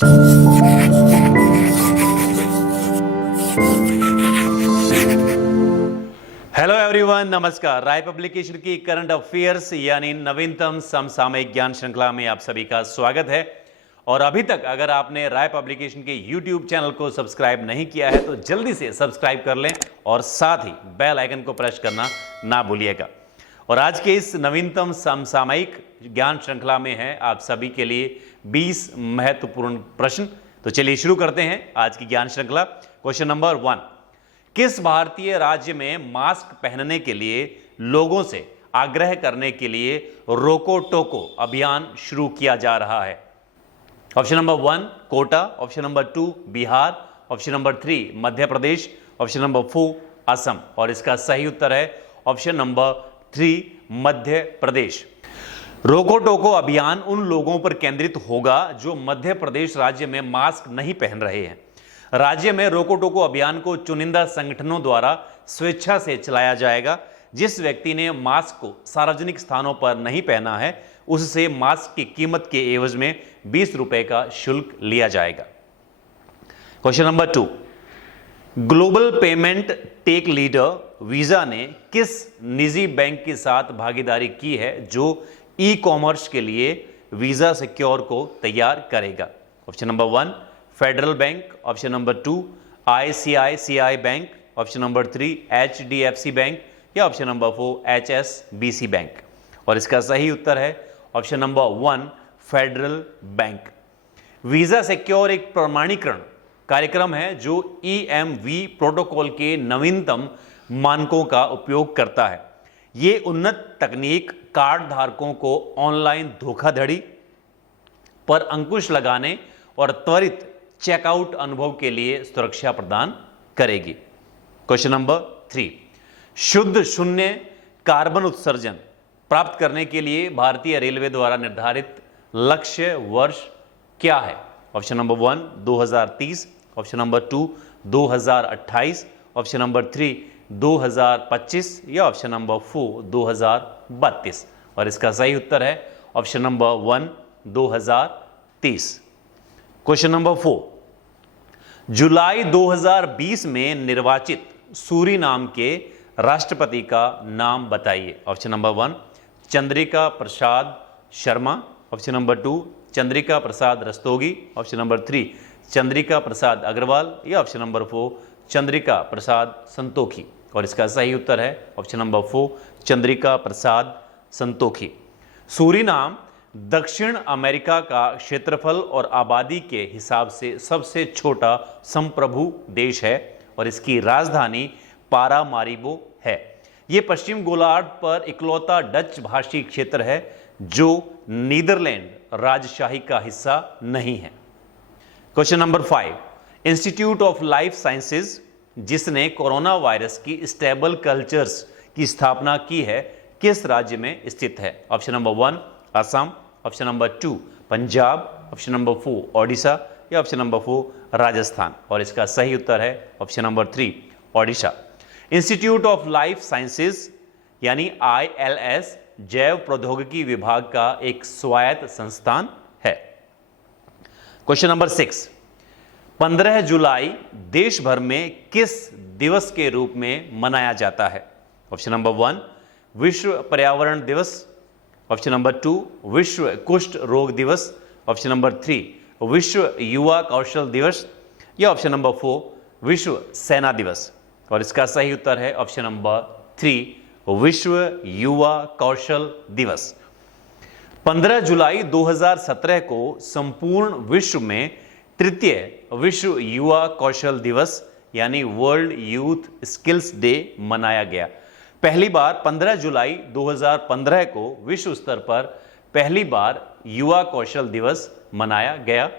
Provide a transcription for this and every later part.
Hello everyone, नमस्कार। राय publication की current affairs यानी नवीनतम समसामयिक ज्ञान श्रृंखला में आप सभी का स्वागत है। और अभी तक अगर आपने राय पब्लिकेशन के YouTube चैनल को सब्सक्राइब नहीं किया है तो जल्दी से सब्सक्राइब कर लें और साथ ही बेल आइकन को प्रेस करना ना भूलिएगा। और आज के इस नवीनतम समसामयिक ज्ञान श्रृंखला में है आप सभी के लिए 20 महत्वपूर्ण प्रश्न। तो चलिए शुरू करते हैं आज की ज्ञान श्रृंखला। क्वेश्चन नंबर 1, किस भारतीय राज्य में मास्क पहनने के लिए लोगों से आग्रह करने के लिए रोको टोको अभियान शुरू किया जा रहा है? Option number 1 Kota, option number 2 Bihar, option number 3 Madhya Pradesh, option number 4 Assam. और इसका सही उत्तर है ऑप्शन नंबर 3 मध्य प्रदेश। रोको टोको अभियान उन लोगों पर केंद्रित होगा जो मध्य प्रदेश राज्य में मास्क नहीं पहन रहे हैं। राज्य में रोको टोको अभियान को चुनिंदा संगठनों द्वारा स्वेच्छा से चलाया जाएगा। जिस व्यक्ति ने मास्क को सार्वजनिक स्थानों पर नहीं पहना है उससे मास्क की कीमत के एवज में 20 रुपए का शुल्क लिया जाएगा। Question number 2, global payment tech leader Visa ने किस निजी बैंक के साथ भागीदारी की है जो ई कॉमर्स के लिए वीजा सिक्योर को तैयार करेगा? Option number 1 federal bank, option number 2 ICICI bank, option number 3 HDFC bank या ऑप्शन नंबर 4 HSBC बैंक। और इसका सही उत्तर है option number 1 federal bank. Visa secure एक प्रमाणीकरण कार्यक्रम है जो EMV प्रोटोकॉल के नवीनतम मानकों का उपयोग करता है। ये उन्नत तकनीक कार्ड धारकों को ऑनलाइन धोखाधड़ी पर अंकुश लगाने और त्वरित चेकआउट अनुभव के लिए सुरक्षा प्रदान करेगी। क्वेश्चन नंबर 3, शुद्ध शून्य कार्बन उत्सर्जन प्राप्त करने के लिए भारतीय रेलवे द्वारा निर्धारित लक्ष्य वर्ष क्या है? Option number 1 2030, option number 2 2028, option number 3 2025 या ऑप्शन नंबर 4 2032। और इसका सही उत्तर है ऑप्शन नंबर 1 2030। क्वेश्चन नंबर 4, जुलाई 2020 में निर्वाचित सूरीनाम के राष्ट्रपति का नाम बताइए। Option number 1 Chandrika Prasad Sharma, option number 2 Chandrika Prasad Rastogi, option number 3 Chandrika Prasad Agarwal या ऑप्शन नंबर 4 चंद्रिका प्रसाद संतोखी। और इसका सही उत्तर है option number 4 Chandrika Prasad Santokhi. Suriname दक्षिण अमेरिका का क्षेत्रफल और आबादी के हिसाब से सबसे छोटा संप्रभु देश है और इसकी राजधानी पारामारिबो है। यह पश्चिम गोलार्ध पर इकलौता डच भाषी क्षेत्र है जो नीदरलैंड राजशाही का हिस्सा नहीं है। Question number 5, institute of life sciences जिसने कोरोना वायरस की स्टेबल कल्चर्स की स्थापना की है किस राज्य में स्थित है? Option number 1 Assam, option number 2 Punjab, option number 4 Odisha या ऑप्शन नंबर 4 राजस्थान। और इसका सही उत्तर है option number 3 Odisha. Institute of life sciences यानी ILS जैव प्रौद्योगिकी विभाग का एक स्वायत्त संस्थान है। क्वेश्चन नंबर 6, 15 जुलाई देश भर में किस दिवस के रूप में मनाया जाता है? ऑप्शन नंबर 1 विश्व पर्यावरण दिवस, ऑप्शन नंबर 2 विश्व कुष्ठ रोग दिवस, ऑप्शन नंबर 3 विश्व युवा कौशल दिवस या ऑप्शन नंबर 4 विश्व सेना दिवस। और इसका सही उत्तर है ऑप्शन नंबर 3 विश्व युवा कौशल दिवस। 15 जुलाई 2017 को संपूर्ण विश्व में तृतीय विश्व युवा कौशल दिवस यानी वर्ल्ड यूथ स्किल्स डे मनाया गया। पहली बार 15 जुलाई 2015 को विश्व स्तर पर पहली बार युवा कौशल दिवस मनाया गया।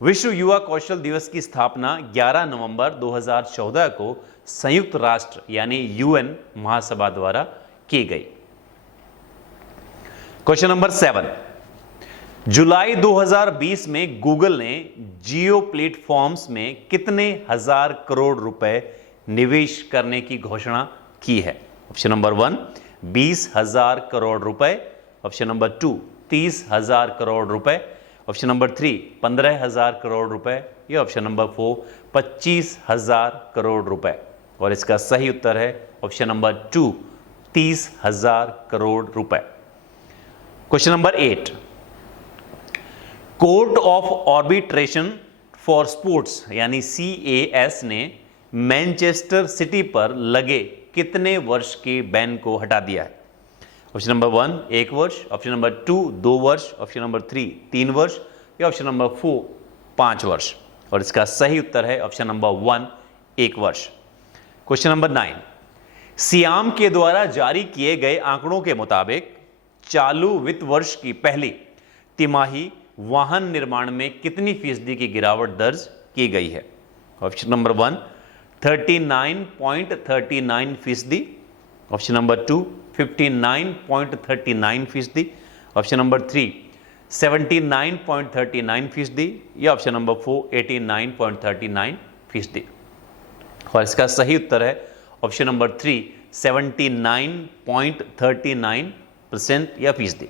विश्व युवा कौशल दिवस की स्थापना 11 नवंबर 2014 को संयुक्त राष्ट्र यानी UN महासभा द्वारा की गई। क्वेश्चन नंबर 7, जुलाई 2020 में गूगल ने जियो प्लेटफॉर्म्स में कितने हजार करोड़ रुपए निवेश करने की घोषणा की है? ऑप्शन नंबर 1 20,000 करोड़ रुपए, ऑप्शन नंबर 2 30,000 करोड़ रुपए, ऑप्शन नंबर 3 15,000 करोड़ रुपए या ऑप्शन नंबर 4 25,000 करोड़ रुपए। और इसका सही उत्तर है ऑप्शन नंबर 2 30,000 करोड़ रुपए। Question number 8, court of arbitration for sports यानी CAS ने मैनचेस्टर सिटी पर लगे कितने वर्ष के बैन को हटा दिया है? ऑप्शन नंबर 1 1 वर्ष, ऑप्शन नंबर 2 2 वर्ष, ऑप्शन नंबर 3 3 वर्ष या ऑप्शन नंबर 4 5 वर्ष। और इसका सही उत्तर है ऑप्शन नंबर 1 1 वर्ष। क्वेश्चन नंबर 9, सियाम के द्वारा जारी किए गए आंकड़ों के मुताबिक चालू वित्त वर्ष की पहली तिमाही वाहन निर्माण में कितनी फीसदी की गिरावट दर्ज की गई है? ऑप्शन नंबर 1 39.39 फीसदी, ऑप्शन नंबर 2 59.39 फीसदी, ऑप्शन नंबर 3 79.39 फीसदी या ऑप्शन नंबर 4 89.39 फीसदी। और इसका सही उत्तर है ऑप्शन नंबर 3 79.39% या फीसदी।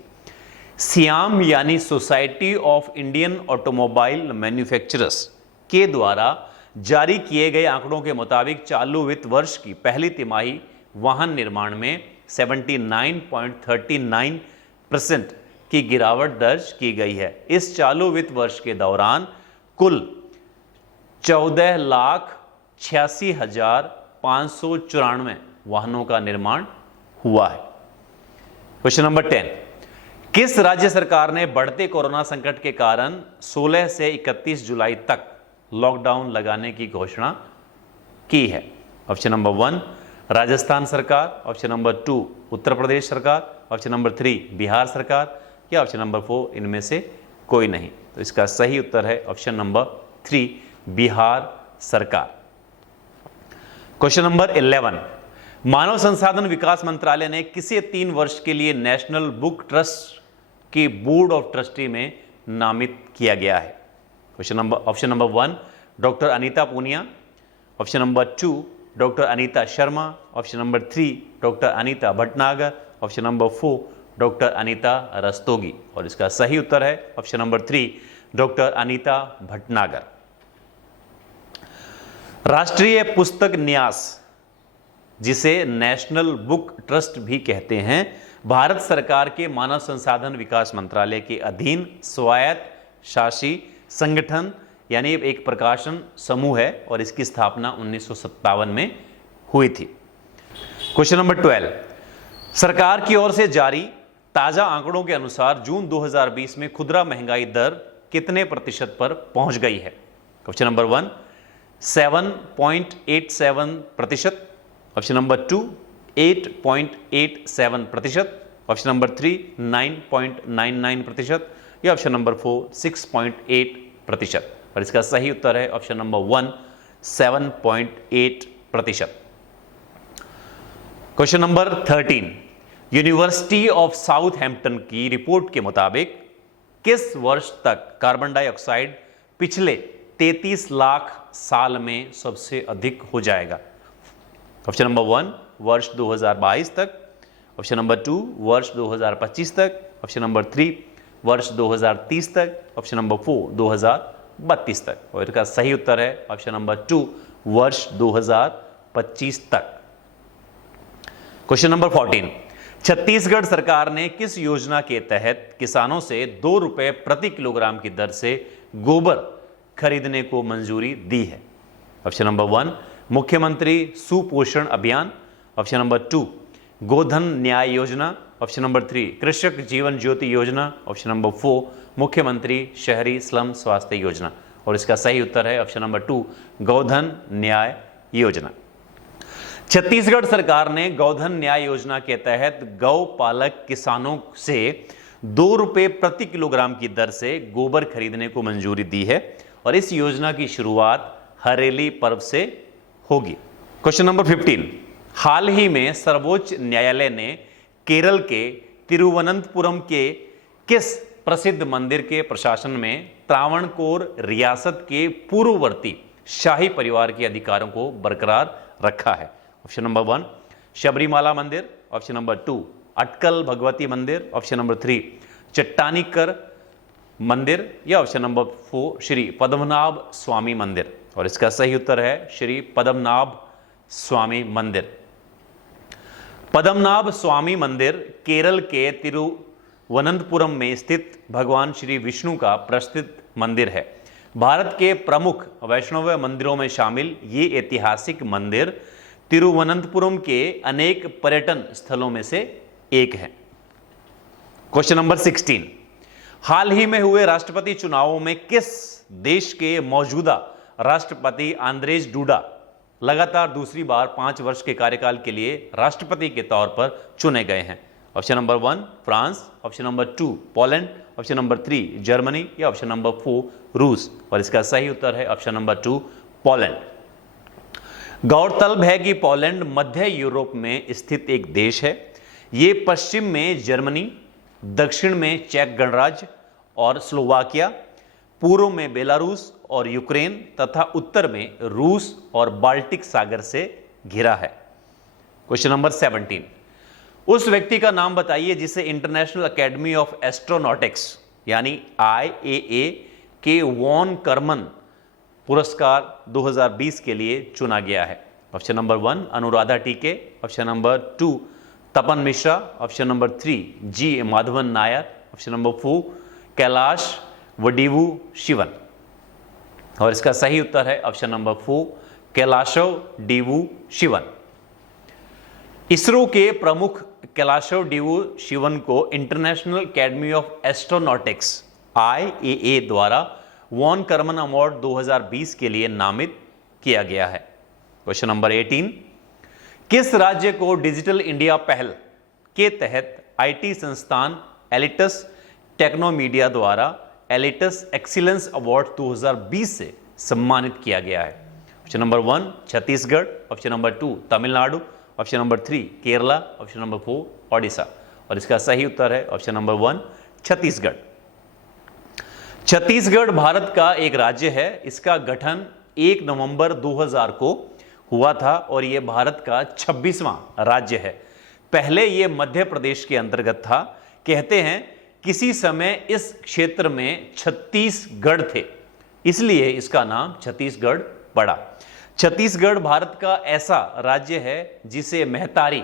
सियाम यानी society of Indian automobile manufacturers के द्वारा जारी किए गए आंकड़ों के मुताबिक चालू वित्त वर्ष की पहली तिमाही वाहन निर्माण में 79.39% की गिरावट दर्ज की गई है। इस चालू वित्त वर्ष के दौरान कुल 14,86,594 वाहनों का निर्माण हुआ है। क्वेश्चन नंबर 10, किस राज्य सरकार ने बढ़ते कोरोना संकट के कारण 16 से 31 जुलाई तक लॉकडाउन लगाने की घोषणा की है? ऑप्शन नंबर 1 राजस्थान सरकार, ऑप्शन नंबर 2 उत्तर प्रदेश सरकार, ऑप्शन नंबर 3 बिहार सरकार या ऑप्शन नंबर 4 इनमें से कोई नहीं। तो इसका सही उत्तर है ऑप्शन नंबर 3 बिहार सरकार। क्वेश्चन नंबर 11, मानव संसाधन विकास मंत्रालय ने किसे 3 वर्ष के लिए नेशनल बुक ट्रस्ट की बोर्ड ऑफ ट्रस्टी में नामित किया गया है? Option number 1 doctor Anita Punia, option number 2 doctor Anita Sharma, option number 3 doctor Anita Bhatnagar, option number 4 doctor Anita Rastogi. और इसका सही उत्तर है option number 3 doctor Anita Bhatnagar. राष्ट्रीय पुस्तक न्यास, जिसे नेशनल बुक ट्रस्ट भी कहते हैं, भारत सरकार के मानव संसाधन विकास मंत्रालय के अधीन स्वायत्त शासी संगठन यानी एक प्रकाशन समूह है और इसकी स्थापना 1957 में हुई थी। क्वेश्चन नंबर 12, सरकार की ओर से जारी ताजा आंकड़ों के अनुसार जून 2020 में खुदरा महंगाई दर कितने प्रतिशत पर पहुंच गई है? Option number 1 7.87%, option number 2 8.87%, option number 3 9.99% या ऑप्शन नंबर 4 6.8%। और इसका सही उत्तर है option number 1 7.8%। Question number 13, university of Southampton की रिपोर्ट के मुताबिक किस वर्ष तक कार्बन डाइऑक्साइड पिछले 33 लाख साल में सबसे अधिक हो जाएगा? ऑप्शन नंबर 1 वर्ष 2022 तक, ऑप्शन नंबर 2 वर्ष 2025 तक, ऑप्शन नंबर 3 वर्ष 2030 तक, ऑप्शन नंबर 4 2032 तक। और इसका सही उत्तर है ऑप्शन नंबर 2 वर्ष 2025 तक। क्वेश्चन नंबर 14, छत्तीसगढ़ सरकार ने किस योजना के तहत किसानों से 2 रुपए प्रति किलोग्राम की दर से गोबर खरीदने को मंजूरी दी है? ऑप्शन नंबर 1 मुख्यमंत्री सुपोषण अभियान, ऑप्शन नंबर 2 गोधन न्याय योजना, ऑप्शन नंबर 3 कृषक जीवन ज्योति योजना, ऑप्शन नंबर 4 मुख्यमंत्री शहरी स्लम स्वास्थ्य योजना। और इसका सही उत्तर है ऑप्शन नंबर 2 गोधन न्याय योजना। छत्तीसगढ़ सरकार ने गोधन न्याय योजना के तहत गौ पालक किसानों से 2 रुपए प्रति किलोग्राम की दर से गोबर खरीदने को मंजूरी दी है और इस योजना की शुरुआत हरेली पर्व से होगी। क्वेश्चन नंबर 15, हाल ही में सर्वोच्च न्यायालय ने केरल के तिरुवनंतपुरम के किस प्रसिद्ध मंदिर के प्रशासन में त्रावणकोर रियासत के पूर्ववर्ती शाही परिवार के अधिकारों को बरकरार रखा है? ऑप्शन नंबर 1 शबरीमाला मंदिर, ऑप्शन नंबर 2 अटकल भगवती मंदिर, ऑप्शन नंबर 3 चट्टानीकर मंदिर या ऑप्शन नंबर 4 श्री पद्मनाभ स्वामी मंदिर। और इसका सही उत्तर है श्री पद्मनाभ स्वामी मंदिर। पद्मनाभ स्वामी मंदिर केरल के तिरुवनंतपुरम में स्थित भगवान श्री विष्णु का प्रसिद्ध मंदिर है। भारत के प्रमुख वैष्णव मंदिरों में शामिल ये ऐतिहासिक मंदिर तिरुवनंतपुरम के अनेक पर्यटन स्थलों में से एक है। क्वेश्चन नंबर 16, हाल ही में हुए राष्ट्रपति चुनावों में किस देश के मौजूदा राष्ट्रपति आंद्रेज डूडा लगातार दूसरी बार 5 वर्ष के कार्यकाल के लिए राष्ट्रपति के तौर पर चुने गए हैं? Option number 1 France, option number 2 Poland, option number 3 Germany या ऑप्शन नंबर 4 रूस। और इसका सही उत्तर है ऑप्शन नंबर 2 पोलैंड। गौरतलब है कि पोलैंड मध्य यूरोप में स्थित एक देश है। ये पश्चिम में जर्मनी, दक्षिण में चेक गणराज्य और स्लोवाकिया, पूर्व में बेलारूस और यूक्रेन तथा उत्तर में रूस और बाल्टिक सागर से घिरा है। क्वेश्चन नंबर 17, उस व्यक्ति का नाम बताइए जिसे इंटरनेशनल एकेडमी ऑफ एस्ट्रोनॉटिक्स यानी IAA के वॉन कर्मन पुरस्कार 2020 के लिए चुना गया है। ऑप्शन नंबर 1 अनुराधा टीके, ऑप्शन नंबर 2 तपन मिश्रा, ऑप्शन नंबर 3 जी माधवन नायर, ऑप्शन नंबर 4 कैलाश वडीवू शिवन। और इसका सही उत्तर है ऑप्शन नंबर 4 कैलाशव डीवू शिवन। इसरो के प्रमुख कैलाशव डीवू शिवन को international academy of astronautics IAA द्वारा वॉन कर्मन अवार्ड 2020 के लिए नामित किया गया है। क्वेश्चन नंबर 18, किस राज्य को डिजिटल इंडिया पहल के तहत IT संस्थान एलिटस टेक्नोमीडिया द्वारा एलिटस एक्सीलेंस अवार्ड 2020 से सम्मानित किया गया है? Option number 1 Chhattisgarh, option number 2 Tamil Nadu, option number 3 Kerala, option number 4 Odisha. और इसका सही उत्तर है ऑप्शन नंबर 1 छत्तीसगढ़। छत्तीसगढ़ भारत का एक राज्य है। इसका गठन 1 नवंबर 2000 को हुआ था और यह भारत का 26वां राज्य है। पहले यह मध्य प्रदेश के अंतर्गत था। कहते हैं किसी समय इस क्षेत्र में 36 गढ़ थे, इसलिए इसका नाम छत्तीसगढ़ पड़ा। छत्तीसगढ़ भारत का ऐसा राज्य है जिसे महतारी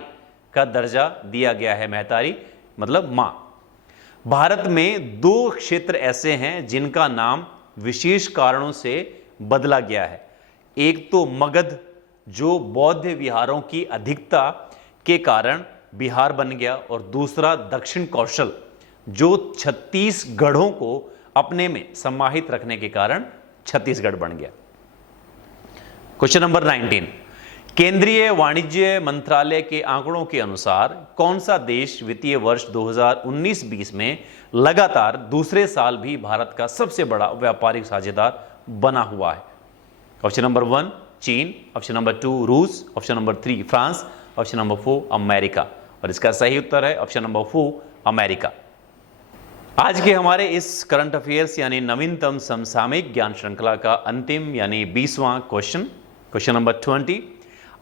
का दर्जा दिया गया है। महतारी मतलब मां। भारत में 2 क्षेत्र ऐसे हैं जिनका नाम विशेष कारणों से बदला गया है। एक तो मगध जो बौद्ध विहारों की अधिकता के कारण बिहार बन गया, और दूसरा दक्षिण कौशल जो 36 गढ़ों को अपने में समाहित रखने के कारण छत्तीसगढ़ बन गया। क्वेश्चन नंबर 19, केंद्रीय वाणिज्य मंत्रालय के आंकड़ों के अनुसार कौन सा देश वित्तीय वर्ष 2019-20 में लगातार दूसरे साल भी भारत का सबसे बड़ा व्यापारिक साझेदार बना हुआ है? ऑप्शन नंबर 1 चीन, ऑप्शन नंबर 2 रूस, option number 3 France, option number 4 America. और इसका सही उत्तर है ऑप्शन नंबर 4 अमेरिका। आज के हमारे इस करंट अफेयर्स यानी नवीनतम समसामयिक ज्ञान श्रृंखला का अंतिम यानी 20वां question, question number 20,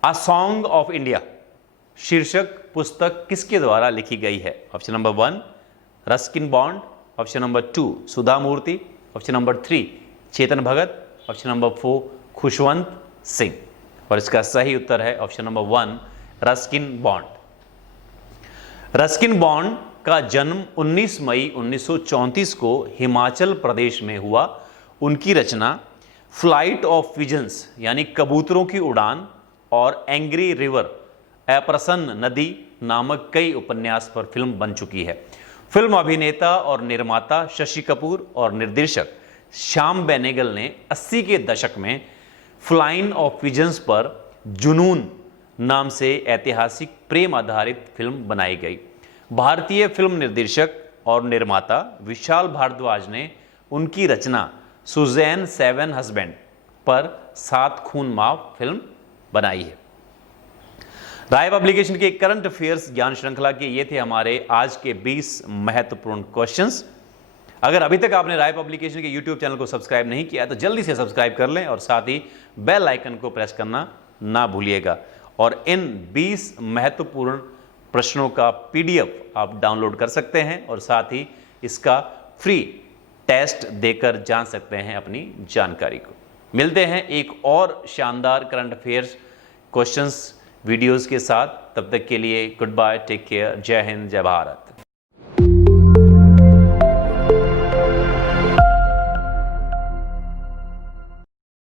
a song of India शीर्षक पुस्तक किसके द्वारा लिखी गई है? Option number 1 Ruskin Bond, option number 2 Sudha Murty, option number 3 Chetan Bhagat, option number 4 Khushwant Singh. और इसका सही उत्तर है option number 1 Ruskin Bond. Ruskin Bond का जन्म 19 मई 1934 को हिमाचल प्रदेश में हुआ। उनकी रचना फ्लाइट ऑफ पिजन्स यानी कबूतरों की उड़ान और एंग्री रिवर अप्रसन्न नदी नामक कई उपन्यास पर फिल्म बन चुकी है। फिल्म अभिनेता और निर्माता शशि कपूर और निर्देशक श्याम बेनेगल ने 80 के दशक में फ्लाइंग ऑफ पिजन्स पर जुनून नाम से ऐतिहासिक प्रेम आधारित फिल्म बनाई गई। भारतीय फिल्म निर्देशक और निर्माता विशाल भारद्वाज ने उनकी रचना सुजैन सेवन हस्बैंड पर 7 खून माफ फिल्म बनाई है। राय पब्लिकेशन के करंट अफेयर्स ज्ञान श्रृंखला के ये थे हमारे आज के 20 महत्वपूर्ण क्वेश्चंस। अगर अभी तक आपने राय पब्लिकेशन के यूट्यूब चैनल को सब्सक्राइब नहीं किया तो जल्दी से सब्सक्राइब कर लें और साथ ही बेल आइकन को प्रेस करना ना भूलिएगा। और इन 20 महत्वपूर्ण प्रश्नों का PDF आप डाउनलोड कर सकते हैं और साथ ही इसका फ्री टेस्ट देकर जान सकते हैं अपनी जानकारी को। मिलते हैं एक और शानदार करंट अफेयर्स क्वेश्चंस वीडियोस के साथ। तब तक के लिए गुड बाय, टेक केयर, जय हिंद, जय भारत।